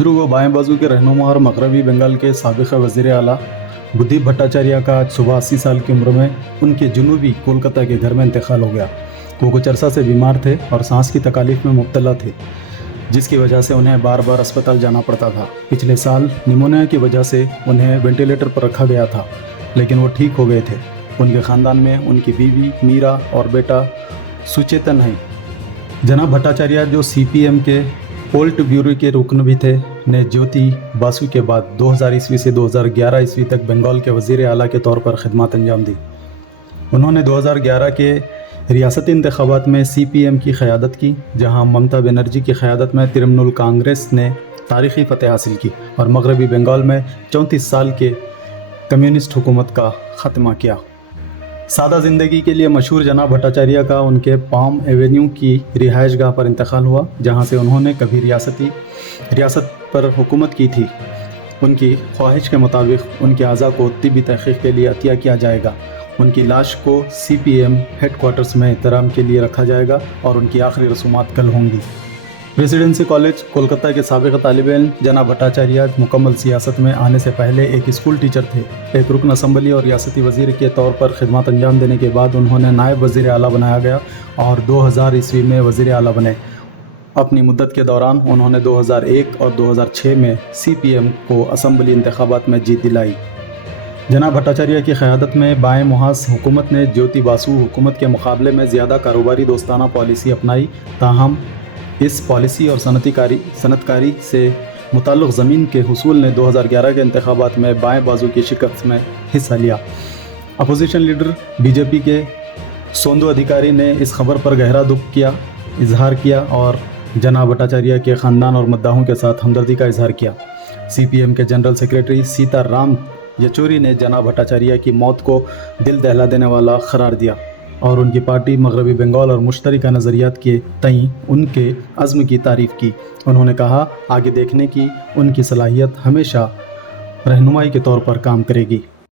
बुजुर्ग व बाएं बाजू के रहनुमा और मगरबी बंगाल के साबिक़ वज़ीर आला बुद्धि भट्टाचार्य का आज सुबह 80 साल की उम्र में उनके जनूबी कोलकाता के घर में इंतकाल हो गया। वो कुछ अरसा से बीमार थे और सांस की तकलीफ़ में मुब्तला थे, जिसकी वजह से उन्हें बार बार अस्पताल जाना पड़ता था। पिछले साल निमोनिया की वजह से उन्हें वेंटिलेटर पर रखा गया था, लेकिन वो ठीक हो गए थे। उनके ख़ानदान में उनकी बीवी मीरा और बेटा सुचेतन हैं। जनाब भट्टाचार्य जो CPM के पोलिट ब्यूरो के रुकन भी थे, ने ज्योति बासु के बाद 2000 ईस्वी से 2011 ईस्वी तक बंगाल के वज़ीर आला के तौर पर खिदमत अंजाम दी। उन्होंने 2011 के रियासती इंतखाबात में CPM की क़यादत की, जहां ममता बनर्जी की क़यादत में तृणमूल कांग्रेस ने तारीख़ी फ़तह हासिल की और मगरबी बंगाल में 34 साल के कम्युनिस्ट हुकूमत का ख़त्मा किया। सादा ज़िंदगी के लिए मशहूर जनाब भट्टाचार्य का उनके पाम एवेन्यू की रिहाइश गाह पर इंतकाल हुआ, जहां से उन्होंने कभी रियासत पर हुकूमत की थी। उनकी ख्वाहिश के मुताबिक उनके अज़ा को तिब्बी तहक़ीक़ के लिए अतिया किया जाएगा। उनकी लाश को CPM हेडक्वार्टर्स में एहतराम के लिए रखा जाएगा और उनकी आखिरी रसूमात कल होंगी। प्रेसिडेंसी कॉलेज कोलकाता के साबिक़ तालिब इल्म जनाब भट्टाचार्य मुकम्मल सियासत में आने से पहले एक स्कूल टीचर थे। एक रुकन असम्बली और रियासती वज़ीर के तौर पर खिदमत अंजाम देने के बाद उन्होंने नायब वज़ीर आला बनाया गया और 2000 ईस्वी में वज़ीर आला बने। अपनी मुद्दत के दौरान उन्होंने 2001 और 2006 में CPM को असम्बली इंतखाबात में जीत दिलाई। जनाब भट्टाचार्य की क़यादत में बाएं मुहाज़ हुकूमत ने ज्योति बासु हुकूमत के मुकाबले में ज़्यादा कारोबारी दोस्ताना पॉलिसी अपनाई। ताहम इस पॉलिसी और सनतकारी से मुताल्लिक़ ज़मीन के हुसूल ने 2011 के इंतखाबात में बाएं बाजू की शिकस्त में हिस्सा लिया। अपोजिशन लीडर BJP के सोंदू अधिकारी ने इस खबर पर गहरा दुख इजहार किया और जनाब भट्टाचार्य के ख़ानदान और मुद्दाहों के साथ हमदर्दी का इजहार किया। CPM के जनरल सेक्रेटरी सीताराम येचूरी ने जनाब भट्टाचार्य की मौत को दिल दहला देने वाला करार दिया और उनकी पार्टी मगरबी बंगाल और मुश्तरका नज़रियात के तई उनके अज़्म की तारीफ़ की। उन्होंने कहा, आगे देखने की उनकी सलाहियत हमेशा रहनुमाई के तौर पर काम करेगी।